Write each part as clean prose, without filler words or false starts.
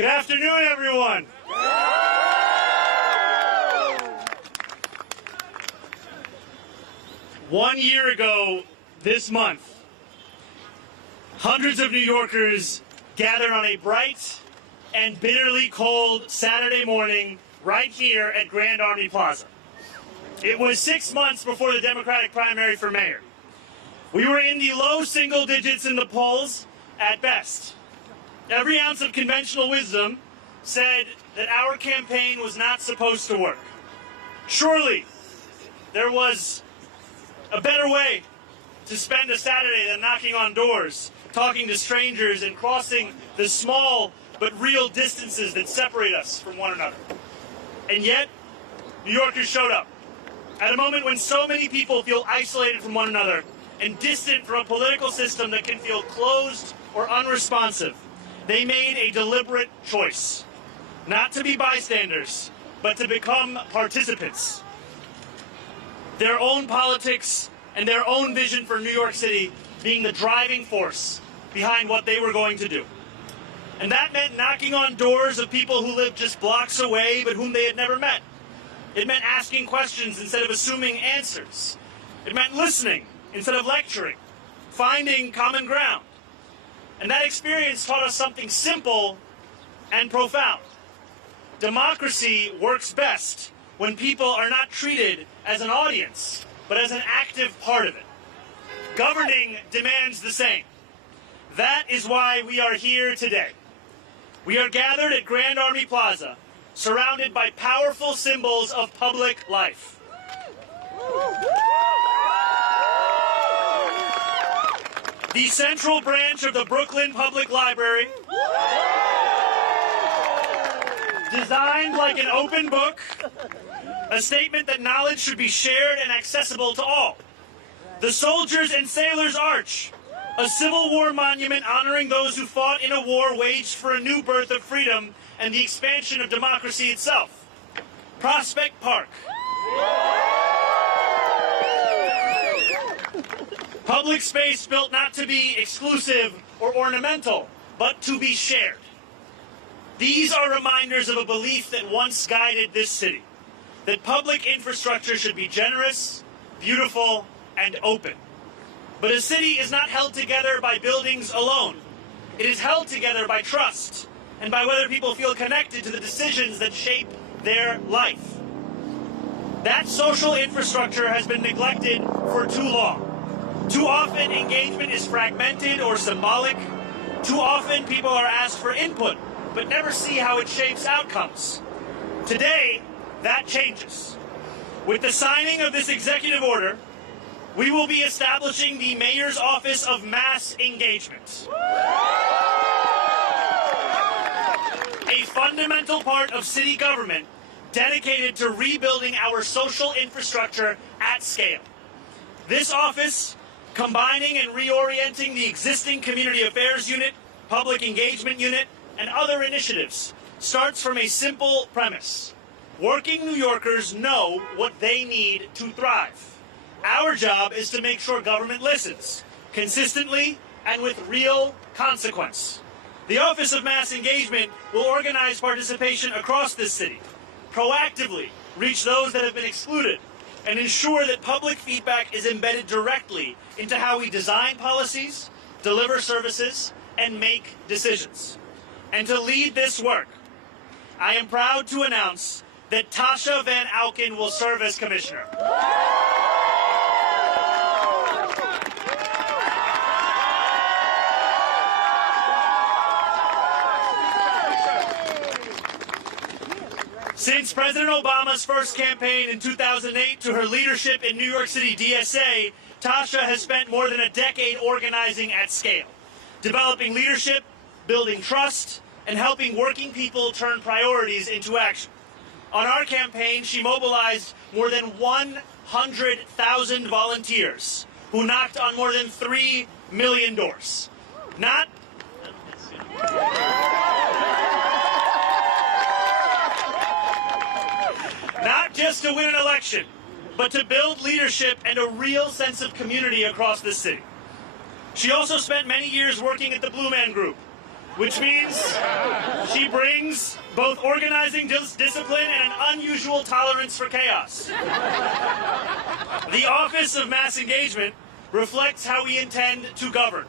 Good afternoon, everyone. 1 year ago this month, hundreds of New Yorkers gathered on a bright and bitterly cold Saturday morning right here at Grand Army Plaza. It was 6 months before the Democratic primary for mayor. We were in the low single digits in the polls at best. Every ounce of conventional wisdom said that our campaign was not supposed to work. Surely there was a better way to spend a Saturday than knocking on doors, talking to strangers, and crossing the small but real distances that separate us from one another. And yet, New Yorkers showed up at a moment when so many people feel isolated from one another and distant from a political system that can feel closed or unresponsive. They made a deliberate choice, not to be bystanders, but to become participants. Their own politics and their own vision for New York City being the driving force behind what they were going to do. And that meant knocking on doors of people who lived just blocks away but whom they had never met. It meant asking questions instead of assuming answers. It meant listening instead of lecturing, finding common ground. And that experience taught us something simple and profound. Democracy works best when people are not treated as an audience, but as an active part of it. Governing demands the same. That is why we are here today. We are gathered at Grand Army Plaza, surrounded by powerful symbols of public life. The central branch of the Brooklyn Public Library, designed like an open book, a statement that knowledge should be shared and accessible to all. The Soldiers and Sailors Arch, a Civil War monument honoring those who fought in a war waged for a new birth of freedom and the expansion of democracy itself. Prospect Park. Public space built not to be exclusive or ornamental, but to be shared. These are reminders of a belief that once guided this city, that public infrastructure should be generous, beautiful, and open. But a city is not held together by buildings alone. It is held together by trust and by whether people feel connected to the decisions that shape their life. That social infrastructure has been neglected for too long. Too often, engagement is fragmented or symbolic. Too often, people are asked for input, but never see how it shapes outcomes. Today, that changes. With the signing of this executive order, we will be establishing the Mayor's Office of Mass Engagement. A fundamental part of city government dedicated to rebuilding our social infrastructure at scale. This office, combining and reorienting the existing Community Affairs Unit, Public Engagement Unit, and other initiatives, starts from a simple premise. Working New Yorkers know what they need to thrive. Our job is to make sure government listens, consistently and with real consequence. The Office of Mass Engagement will organize participation across this city, proactively reach those that have been excluded, and ensure that public feedback is embedded directly into how we design policies, deliver services, and make decisions. And to lead this work, I am proud to announce that Tasha Van Auken will serve as commissioner. Since President Obama's first campaign in 2008 to her leadership in New York City DSA, Tasha has spent more than a decade organizing at scale, developing leadership, building trust, and helping working people turn priorities into action. On our campaign, she mobilized more than 100,000 volunteers who knocked on more than 3 million doors. Not just to win an election, but to build leadership and a real sense of community across the city. She also spent many years working at the Blue Man Group, which means she brings both organizing discipline and an unusual tolerance for chaos. The Office of Mass Engagement reflects how we intend to govern,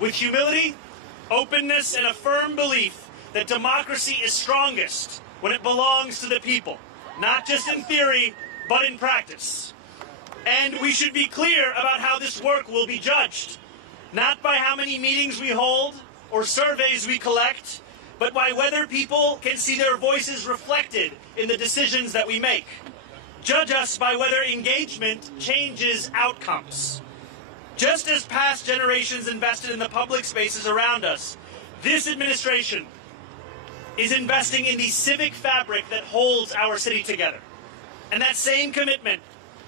with humility, openness, and a firm belief that democracy is strongest when it belongs to the people, not just in theory, but in practice. And we should be clear about how this work will be judged, not by how many meetings we hold or surveys we collect, but by whether people can see their voices reflected in the decisions that we make. Judge us by whether engagement changes outcomes. Just as past generations invested in the public spaces around us, this administration is investing in the civic fabric that holds our city together. And that same commitment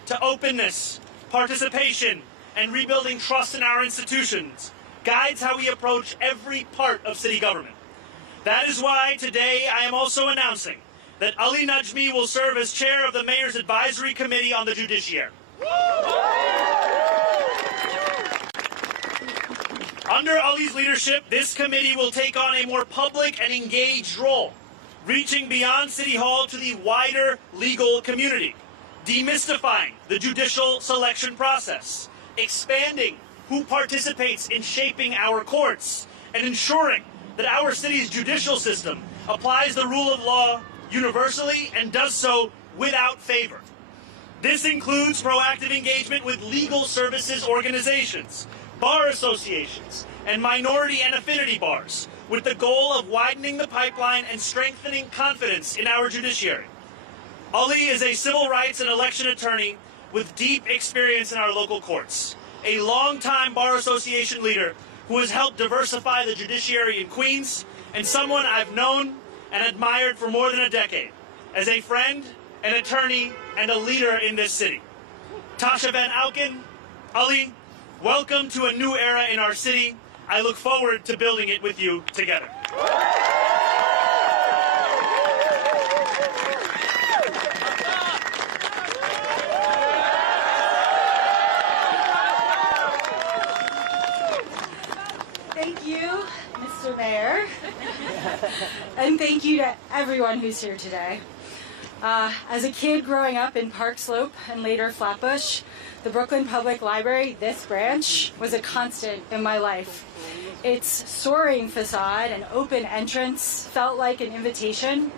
to openness, participation, and rebuilding trust in our institutions guides how we approach every part of city government. That is why today I am also announcing that Ali Najmi will serve as chair of the Mayor's Advisory Committee on the Judiciary. Under Ali's leadership, this committee will take on a more public and engaged role, reaching beyond City Hall to the wider legal community, demystifying the judicial selection process, expanding who participates in shaping our courts, and ensuring that our city's judicial system applies the rule of law universally and does so without favor. This includes proactive engagement with legal services organizations, bar associations, and minority and affinity bars, with the goal of widening the pipeline and strengthening confidence in our judiciary. Ali is a civil rights and election attorney with deep experience in our local courts, a longtime bar association leader who has helped diversify the judiciary in Queens, and someone I've known and admired for more than a decade, as a friend, an attorney, and a leader in this city. Tasha Van Auken, Ali, welcome to a new era in our city. I look forward to building it with you together. Thank you, Mr. Mayor. And thank you to everyone who's here today. As a kid growing up in Park Slope and later Flatbush, the Brooklyn Public Library, this branch, was a constant in my life. Its soaring facade and open entrance felt like an invitation,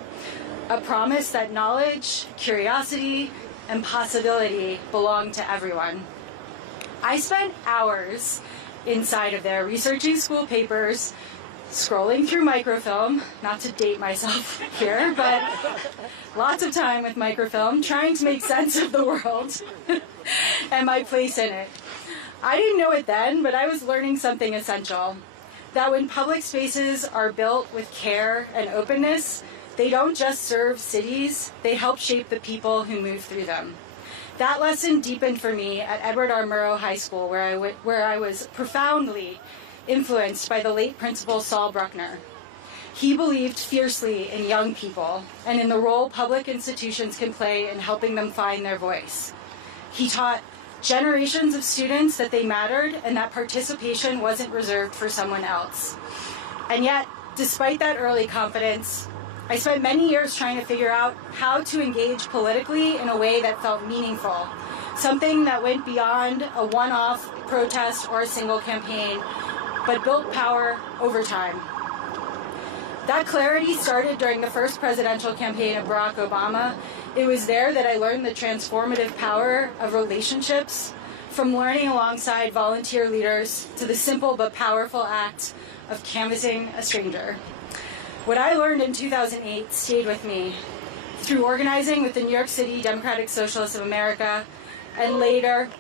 a promise that knowledge, curiosity, and possibility belonged to everyone. I spent hours inside of there researching school papers, scrolling through microfilm, not to date myself here, but lots of time with microfilm, trying to make sense of the world and my place in it. I didn't know it then, but I was learning something essential, that when public spaces are built with care and openness, they don't just serve cities, they help shape the people who move through them. That lesson deepened for me at Edward R. Murrow High School, where I was profoundly influenced by the late principal Saul Bruckner. He believed fiercely in young people and in the role public institutions can play in helping them find their voice. He taught generations of students that they mattered and that participation wasn't reserved for someone else. And yet, despite that early confidence, I spent many years trying to figure out how to engage politically in a way that felt meaningful, something that went beyond a one-off protest or a single campaign, but built power over time. That clarity started during the first presidential campaign of Barack Obama. It was there that I learned the transformative power of relationships, from learning alongside volunteer leaders to the simple but powerful act of canvassing a stranger. What I learned in 2008 stayed with me through organizing with the New York City Democratic Socialists of America, and later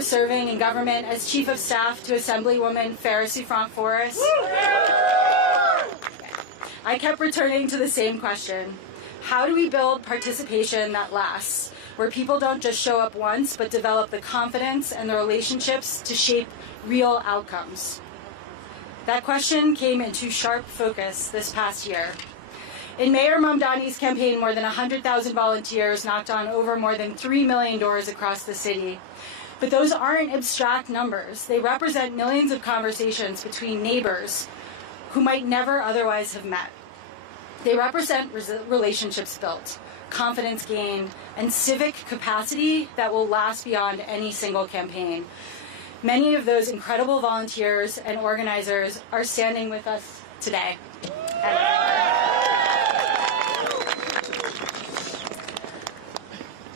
serving in government as Chief of Staff to Assemblywoman Farah Souffrant-Forrest. I kept returning to the same question. How do we build participation that lasts, where people don't just show up once, but develop the confidence and the relationships to shape real outcomes? That question came into sharp focus this past year. In Mayor Mamdani's campaign, more than 100,000 volunteers knocked on over more than 3 million doors across the city. But those aren't abstract numbers. They represent millions of conversations between neighbors, who might never otherwise have met. They represent relationships built, confidence gained, and civic capacity that will last beyond any single campaign. Many of those incredible volunteers and organizers are standing with us today.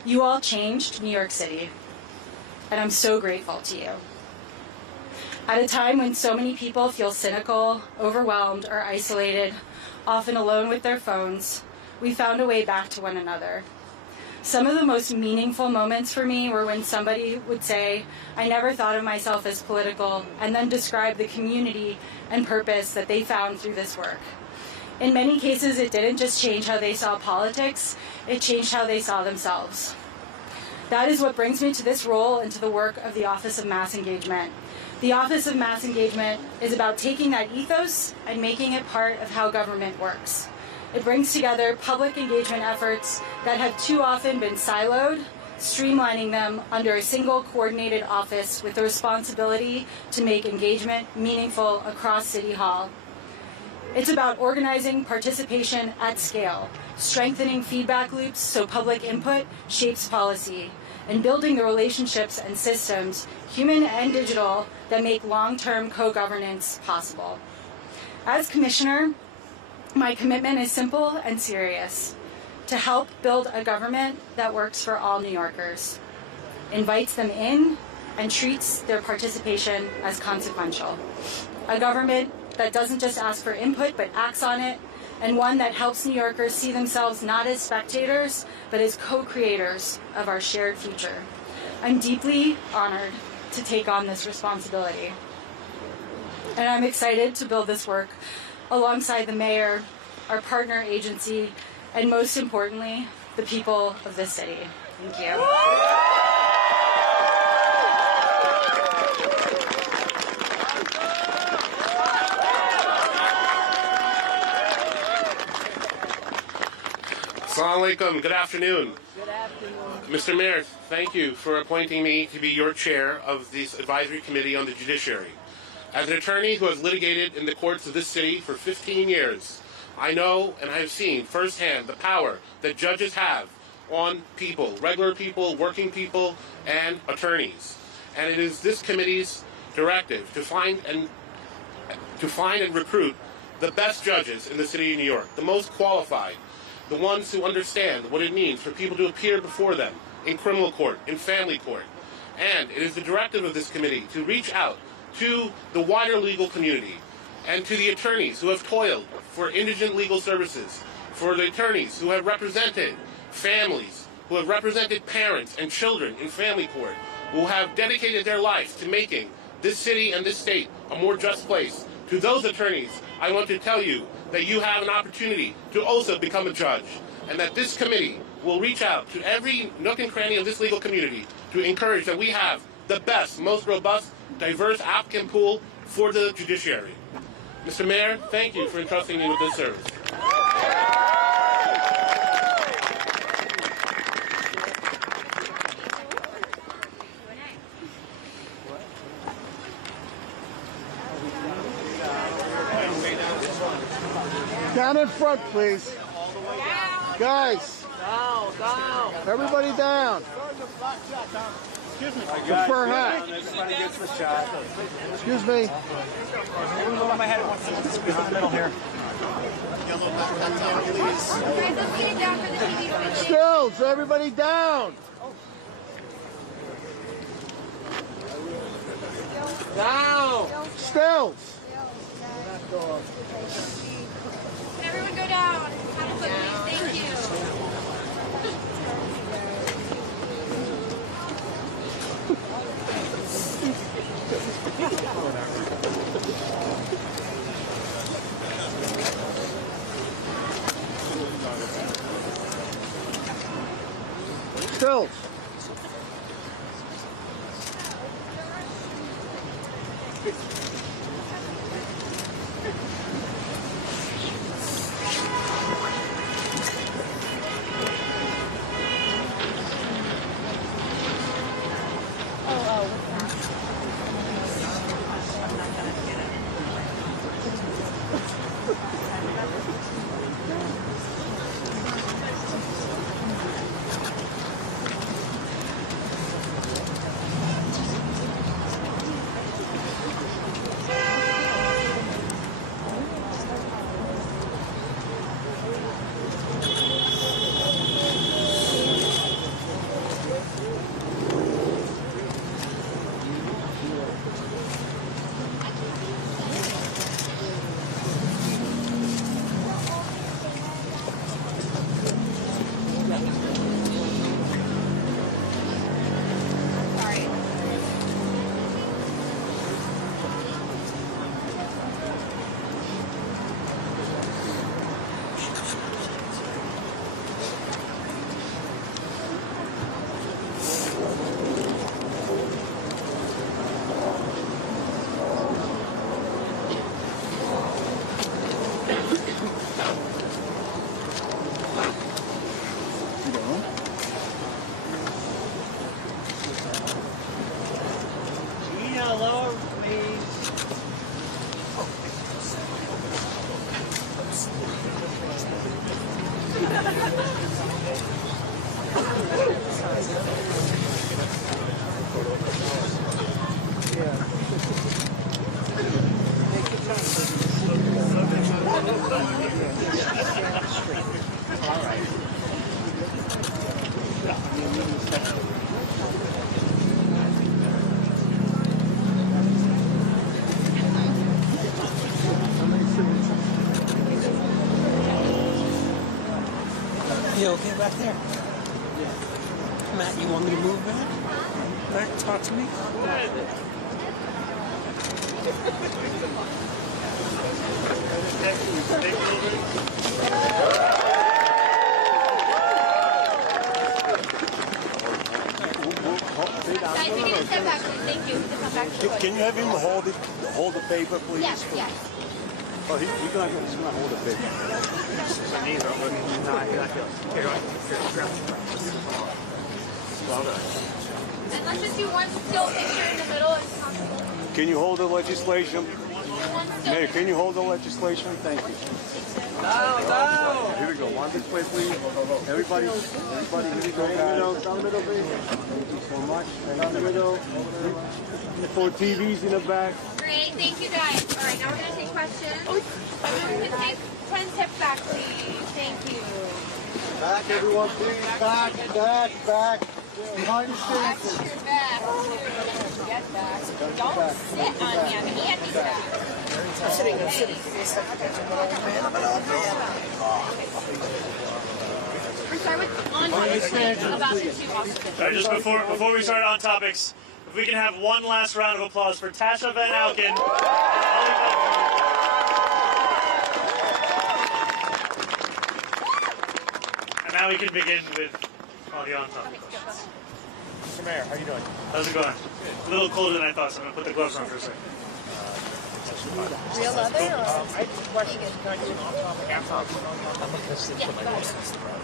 You all changed New York City, and I'm so grateful to you. At a time when so many people feel cynical, overwhelmed, or isolated, often alone with their phones, we found a way back to one another. Some of the most meaningful moments for me were when somebody would say, "I never thought of myself as political," and then describe the community and purpose that they found through this work. In many cases, it didn't just change how they saw politics, it changed how they saw themselves. That is what brings me to this role and to the work of the Office of Mass Engagement. The Office of Mass Engagement is about taking that ethos and making it part of how government works. It brings together public engagement efforts that have too often been siloed, streamlining them under a single coordinated office with the responsibility to make engagement meaningful across City Hall. It's about organizing participation at scale, strengthening feedback loops so public input shapes policy, and building the relationships and systems, human and digital, that make long-term co-governance possible. As Commissioner, my commitment is simple and serious: to help build a government that works for all New Yorkers, invites them in, and treats their participation as consequential. A government that doesn't just ask for input, but acts on it, and one that helps New Yorkers see themselves not as spectators, but as co-creators of our shared future. I'm deeply honored to take on this responsibility. And I'm excited to build this work alongside the mayor, our partner agency, and most importantly, the people of this city. Thank you. Assalamu alaikum. Good afternoon. Good afternoon. Mr. Mayor, thank you for appointing me to be your chair of this advisory committee on the Judiciary. As an attorney who has litigated in the courts of this city for 15 years, I know and I have seen firsthand the power that judges have on people, regular people, working people, and attorneys. And it is this committee's directive to find and recruit the best judges in the city of New York, the most qualified, the ones who understand what it means for people to appear before them in criminal court, in family court. And it is the directive of this committee to reach out to the wider legal community and to the attorneys who have toiled for indigent legal services, for the attorneys who have represented families, who have represented parents and children in family court, who have dedicated their lives to making this city and this state a more just place. To those attorneys, I want to tell you that you have an opportunity to also become a judge, and that this committee will reach out to every nook and cranny of this legal community to encourage that we have the best, most robust, diverse applicant pool for the judiciary. Mr. Mayor, thank you for entrusting me with this service. Down in front, please. Guys. Down. Everybody down. Excuse me. The fur hat. Everybody gets the shot. Excuse me. My head wants to squeeze in the middle here. Stills, everybody down. Down. Stills. Can everyone go down? Have a quick please. Thank you. Stills. You okay back there? Matt, you want me to move back? Matt, talk to me. Guys, we need to step back, please. Thank you. We can come back to Can you have him hold the paper, please? Yes, yes. Oh, he's gonna hold the paper. And let's just do one still picture in the middle if possible. Can you hold the legislation? One still Mayor, picture. can you hold the legislation? Thank you. Here we go. One this way, please. Everybody, here we go. Down the middle, please. Thank you so much. Down the middle. 4 TVs in the back. Great, thank you guys. All right, now we're going to take questions. Everyone can take 10 steps back, please. Thank you. Back, everyone, please. Back. Behind the Back scenes. to your back. Get back. Don't sit on me. I'm going to hand these back. I'm sitting. We're sorry with on topics about the two officers. All right, just before we start on topics, if we can have one last round of applause for Tasha Van Auken. And now we can begin with all the on topics. Mr. Mayor, how you doing? How's it going? A little colder than I thought, so I'm going to put the gloves on for a second. Real leather I have a question. Can I do an on-topic, off-topic?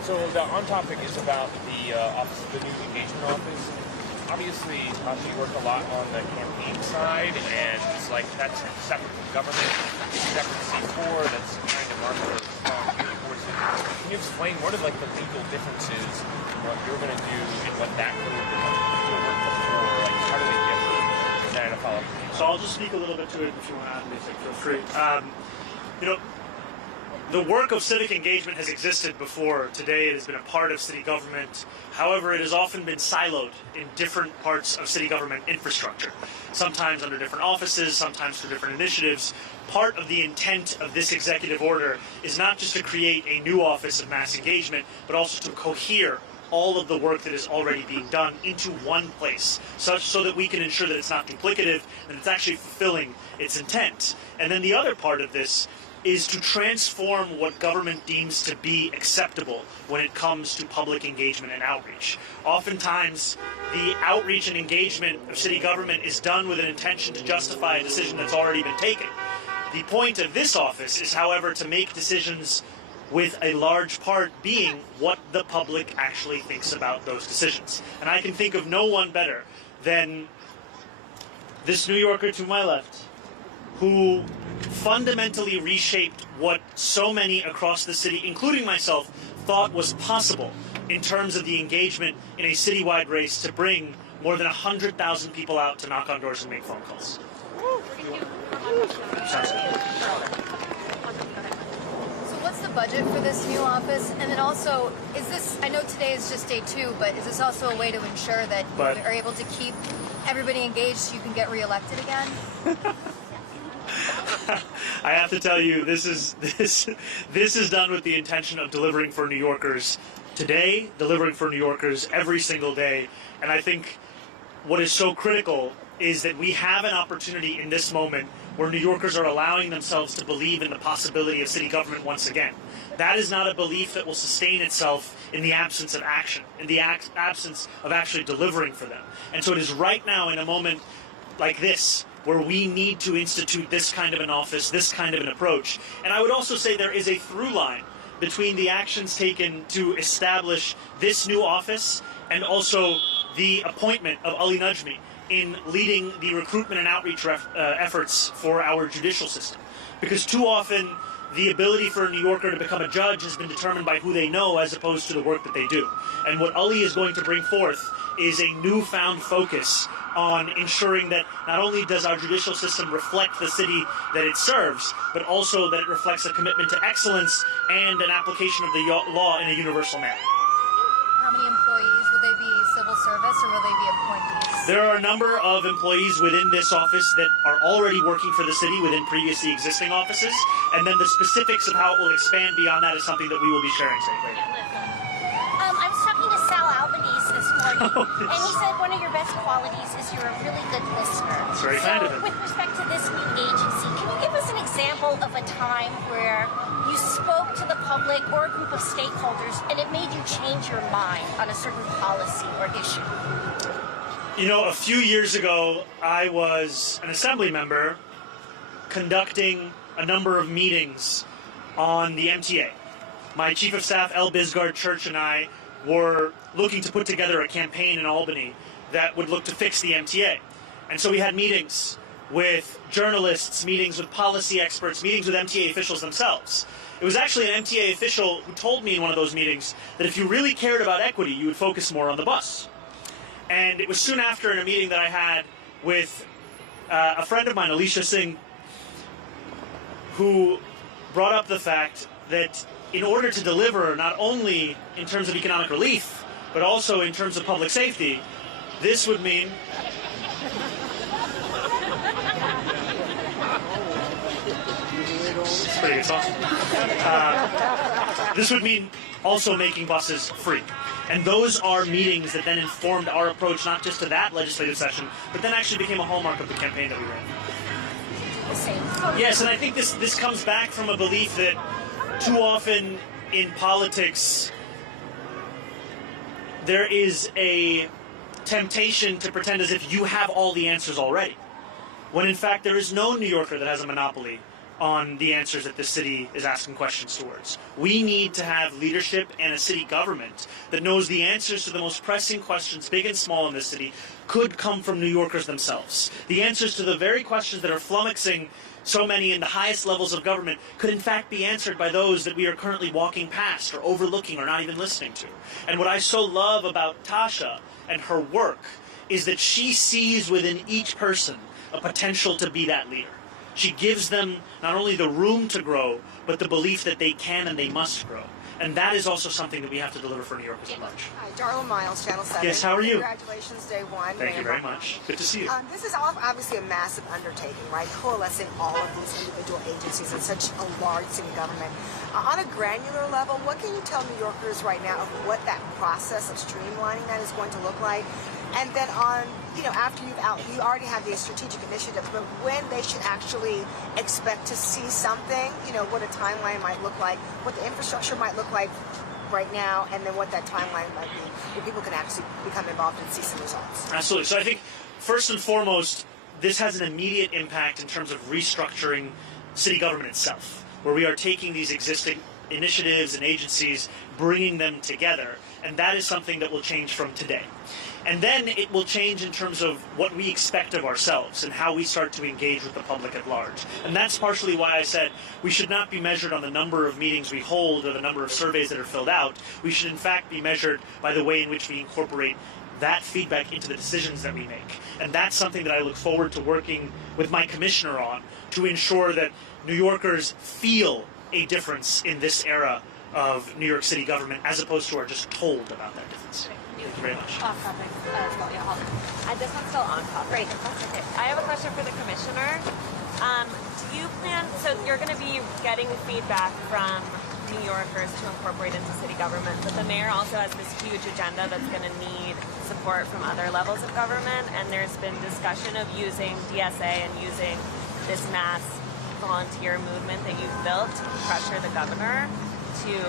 So the on-topic is about the office, the new engagement office. Obviously, you work a lot on the campaign side, and it's like that's separate from government, separate C4, that's kind of marked for volunteer forces. Can you explain what are like the legal differences in what you're going to do and what that group will work before? Like, how do they differ? And then a follow-up. So I'll just speak a little bit to it if you want to add anything, feel free. The work of civic engagement has existed before. Today it has been a part of city government. However, it has often been siloed in different parts of city government infrastructure, sometimes under different offices, sometimes through different initiatives. Part of the intent of this executive order is not just to create a new office of mass engagement, but also to cohere all of the work that is already being done into one place, so that we can ensure that it's not duplicative and it's actually fulfilling its intent. And then the other part of this is to transform what government deems to be acceptable when it comes to public engagement and outreach. Oftentimes, the outreach and engagement of city government is done with an intention to justify a decision that's already been taken. The point of this office is, however, to make decisions with a large part being what the public actually thinks about those decisions. And I can think of no one better than this New Yorker to my left, who fundamentally reshaped what so many across the city, including myself, thought was possible in terms of the engagement in a citywide race to bring more than 100,000 people out to knock on doors and make phone calls. Sounds good. So what's the budget for this new office? And then also, is this, I know today is just day 2, but is this also a way to ensure that you are able to keep everybody engaged so you can get reelected again? I have to tell you, this is done with the intention of delivering for New Yorkers today, delivering for New Yorkers every single day. And I think what is so critical is that we have an opportunity in this moment where New Yorkers are allowing themselves to believe in the possibility of city government once again. That is not a belief that will sustain itself in the absence of action, in the absence of actually delivering for them. And so it is right now, in a moment like this, where we need to institute this kind of an office, this kind of an approach. And I would also say there is a through line between the actions taken to establish this new office and also the appointment of Ali Najmi in leading the recruitment and outreach efforts for our judicial system. Because too often the ability for a New Yorker to become a judge has been determined by who they know as opposed to the work that they do. And what Ali is going to bring forth is a newfound focus on ensuring that not only does our judicial system reflect the city that it serves, but also that it reflects a commitment to excellence and an application of the law in a universal manner. How many employees? Will they be civil service or will they be appointees? There are a number of employees within this office that are already working for the city within previously existing offices, and then the specifics of how it will expand beyond that is something that we will be sharing later. I was talking to Sal Albanese this morning, and he said one of your best qualities is you're a really good listener. That's very kind of him. With respect to this new agency, can you give us an example of a time where you spoke to the public or a group of stakeholders and it made you change your mind on a certain policy or issue? You know, a few years ago, I was an assembly member conducting a number of meetings on the MTA. My Chief of Staff, L. Bisgard Church, and I were looking to put together a campaign in Albany that would look to fix the MTA. And so we had meetings with journalists, meetings with policy experts, meetings with MTA officials themselves. It was actually an MTA official who told me in one of those meetings that if you really cared about equity, you would focus more on the bus. And it was soon after in a meeting that I had with a friend of mine, Alicia Singh, who brought up the fact that in order to deliver not only in terms of economic relief, but also in terms of public safety, this would mean it's a pretty good song. This would mean also making buses free. And those are meetings that then informed our approach not just to that legislative session, but then actually became a hallmark of the campaign that we ran. Yes, and I think this comes back from a belief that too often in politics there is a temptation to pretend as if you have all the answers already, when in fact there is no New Yorker that has a monopoly on the answers that this city is asking questions towards. We need to have leadership and a city government that knows the answers to the most pressing questions, big and small, in this city, could come from New Yorkers themselves. The answers to the very questions that are flummoxing so many in the highest levels of government could in fact be answered by those that we are currently walking past or overlooking or not even listening to. And what I so love about Tasha and her work is that she sees within each person a potential to be that leader. She gives them not only the room to grow, but the belief that they can and they must grow. And that is also something that we have to deliver for New Yorkers at large. Hi, Darla Miles, Channel 7. Yes, how are you? Congratulations, day one. Thank you very much. Good to see you. This is obviously a massive undertaking, right? Coalescing all of these individual agencies in such a large city government. On a granular level, what can you tell New Yorkers right now of what that process of streamlining that is going to look like? And then on, after you already have these strategic initiatives, but when they should actually expect to see something, what a timeline might look like, what the infrastructure might look like right now, and then what that timeline might be, where people can actually become involved and see some results. Absolutely. So I think, first and foremost, this has an immediate impact in terms of restructuring city government itself, where we are taking these existing initiatives and agencies, bringing them together, and that is something that will change from today. And then it will change in terms of what we expect of ourselves and how we start to engage with the public at large. And that's partially why I said we should not be measured on the number of meetings we hold or the number of surveys that are filled out. We should in fact be measured by the way in which we incorporate that feedback into the decisions that we make. And that's something that I look forward to working with my commissioner on, to ensure that New Yorkers feel a difference in this era of New York City government as opposed to are just told about that difference. Thank you very much. Off topic. This one's still on topic. Great. Okay. I have a question for the commissioner. Do you plan, so you're going to be getting feedback from New Yorkers to incorporate into city government, but the mayor also has this huge agenda that's going to need support from other levels of government, and there's been discussion of using DSA and using this mass volunteer movement that you've built to pressure the governor to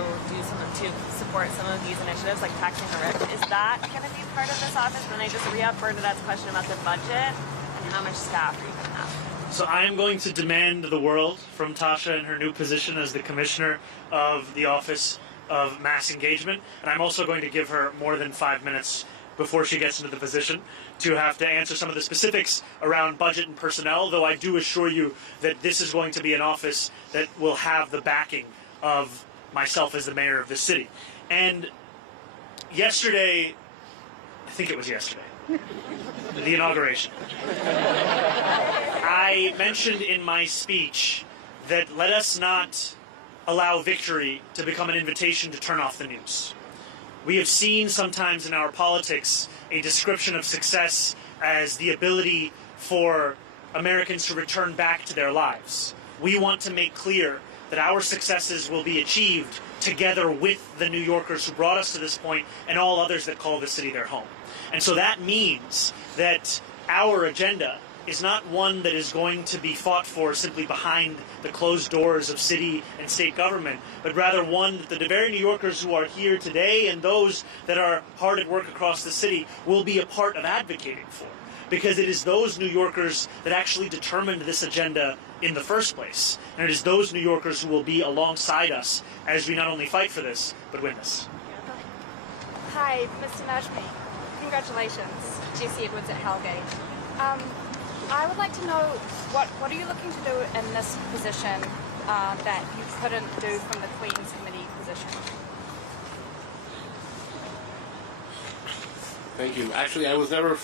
support some of these initiatives, like taxing the rich. Is that going to be part of this office? And I just re-up Bernadette's question about the budget and how much staff are you going to have? So I am going to demand the world from Tasha in her new position as the commissioner of the Office of Mass Engagement, and I'm also going to give her more than 5 minutes before she gets into the position to have to answer some of the specifics around budget and personnel, though I do assure you that this is going to be an office that will have the backing of myself as the mayor of the city. And yesterday, I think it was yesterday, the inauguration, I mentioned in my speech that let us not allow victory to become an invitation to turn off the news. We have seen sometimes in our politics a description of success as the ability for Americans to return back to their lives. We want to make clear that our successes will be achieved together with the New Yorkers who brought us to this point and all others that call the city their home. And so that means that our agenda is not one that is going to be fought for simply behind the closed doors of city and state government, but rather one that the very New Yorkers who are here today and those that are hard at work across the city will be a part of advocating for. Because it is those New Yorkers that actually determined this agenda in the first place. And it is those New Yorkers who will be alongside us as we not only fight for this, but win this. Hi, Mr. Najmi. Congratulations. Jessie Edwards at Hellgate. I would like to know what are you looking to do in this position that you couldn't do from the Queen's Committee position? Thank you. Actually, I was never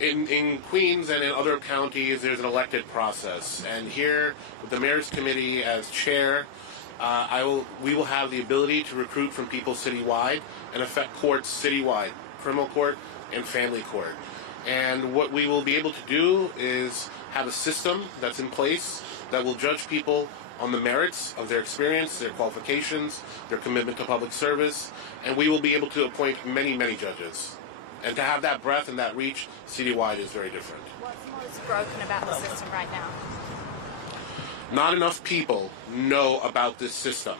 in Queens and in other counties. There's an elected process, and here with the Mayor's Committee as chair, we will have the ability to recruit from people citywide and affect courts citywide, criminal court and family court. And what we will be able to do is have a system that's in place that will judge people on the merits of their experience, their qualifications, their commitment to public service, and we will be able to appoint many, many judges. And to have that breadth and that reach citywide is very different. What's most broken about the system right now? Not enough people know about this system.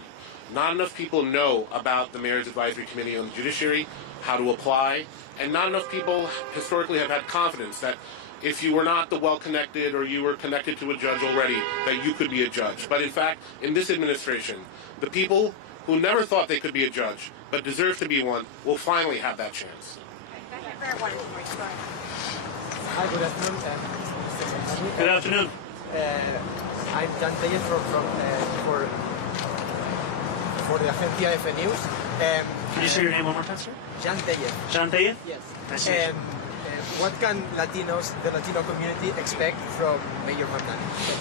Not enough people know about the Mayor's Advisory Committee on the Judiciary, how to apply, and not enough people historically have had confidence that if you were not the well-connected or you were connected to a judge already, that you could be a judge. But in fact, in this administration, the people who never thought they could be a judge but deserve to be one will finally have that chance. Hi, good afternoon. Good afternoon. I'm Jan Tellez for the Agencia F News. Can you say your name one more time, sir? Jan Tellez. Jan Tellez? Yes. Nice to meet you. What can the Latino community expect from Mayor Mamdani?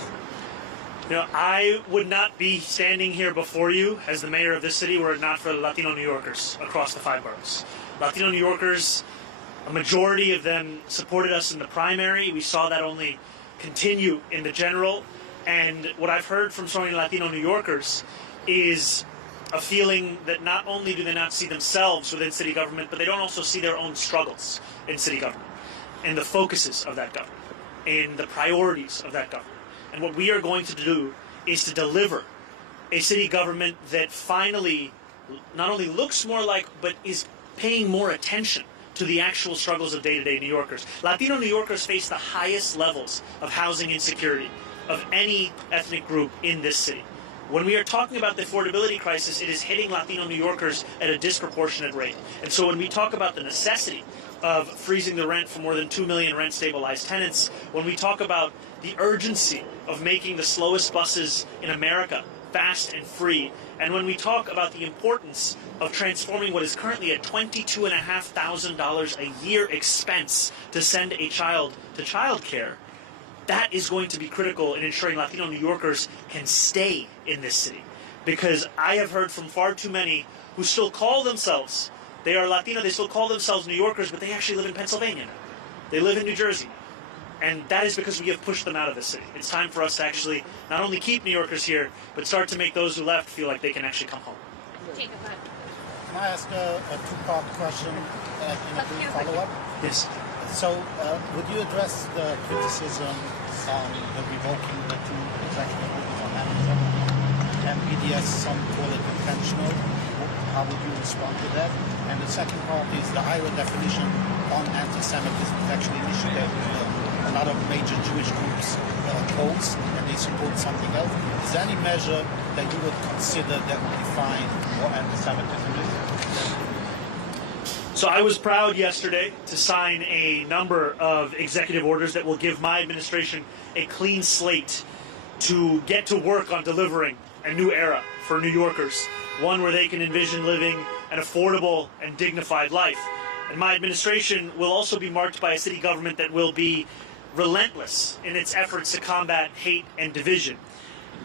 You know, I would not be standing here before you as the mayor of this city were it not for the Latino New Yorkers across the 5 boroughs. Latino New Yorkers, a majority of them supported us in the primary. We saw that only continue in the general. And what I've heard from so many Latino New Yorkers is a feeling that not only do they not see themselves within city government, but they don't also see their own struggles in city government, and the focuses of that government, and the priorities of that government. And what we are going to do is to deliver a city government that finally not only looks more like, but is paying more attention to the actual struggles of day-to-day New Yorkers. Latino New Yorkers face the highest levels of housing insecurity of any ethnic group in this city. When we are talking about the affordability crisis, it is hitting Latino New Yorkers at a disproportionate rate. And so when we talk about the necessity of freezing the rent for more than 2 million rent-stabilized tenants, when we talk about the urgency of making the slowest buses in America fast and free, and when we talk about the importance of transforming what is currently a $22,500 a year expense to send a child to childcare, that is going to be critical in ensuring Latino New Yorkers can stay in this city. Because I have heard from far too many who still call themselves, they are Latino, they still call themselves New Yorkers, but they actually live in Pennsylvania now. They live in New Jersey. And that is because we have pushed them out of the city. It's time for us to actually not only keep New Yorkers here, but start to make those who left feel like they can actually come home. Can I ask a two-part question in a brief follow-up? Yes. So, would you address the criticism on the revoking the 2 executive orders on antisemitism and BDS, some call it intentional? How would you respond to that? And the second part is the IHRA definition on antisemitism actually initiated a lot of major Jewish groups polls, and they support something else. Is there any measure that you would consider that would define what antisemitism is? So I was proud yesterday to sign a number of executive orders that will give my administration a clean slate to get to work on delivering a new era for New Yorkers, one where they can envision living an affordable and dignified life. And my administration will also be marked by a city government that will be relentless in its efforts to combat hate and division.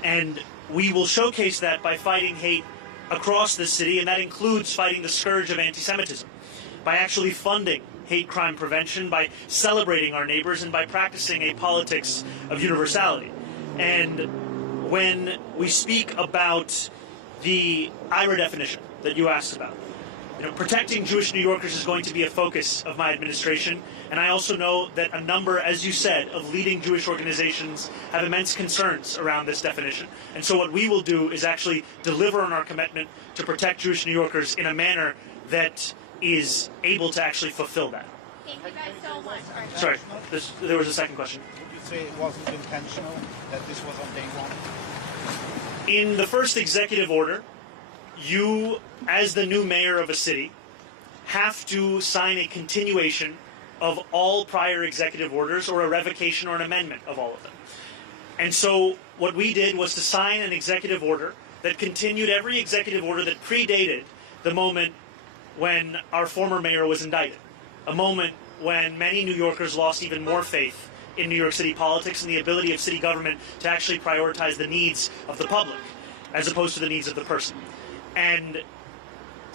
And we will showcase that by fighting hate across this city, and that includes fighting the scourge of anti-Semitism, by actually funding hate crime prevention, by celebrating our neighbors, and by practicing a politics of universality. And when we speak about the IHRA definition that you asked about, protecting Jewish New Yorkers is going to be a focus of my administration, and I also know that a number, as you said, of leading Jewish organizations have immense concerns around this definition. And so what we will do is actually deliver on our commitment to protect Jewish New Yorkers in a manner that is able to actually fulfill that. Thank you guys so much. Sorry, there was a second question. Would you say it wasn't intentional, that this was on day one? In the first executive order, you, as the new mayor of a city, have to sign a continuation of all prior executive orders or a revocation or an amendment of all of them. And so what we did was to sign an executive order that continued every executive order that predated the moment when our former mayor was indicted, a moment when many New Yorkers lost even more faith in New York City politics and the ability of city government to actually prioritize the needs of the public as opposed to the needs of the person. And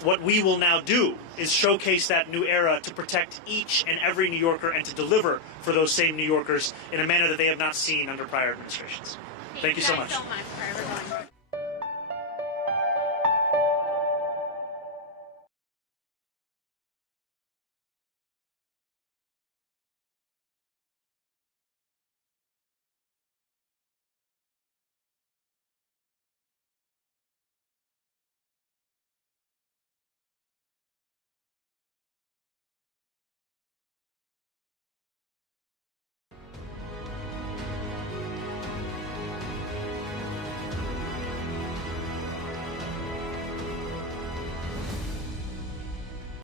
what we will now do is showcase that new era to protect each and every New Yorker and to deliver for those same New Yorkers in a manner that they have not seen under prior administrations. Thank you so much. Thank you guys so much for everyone.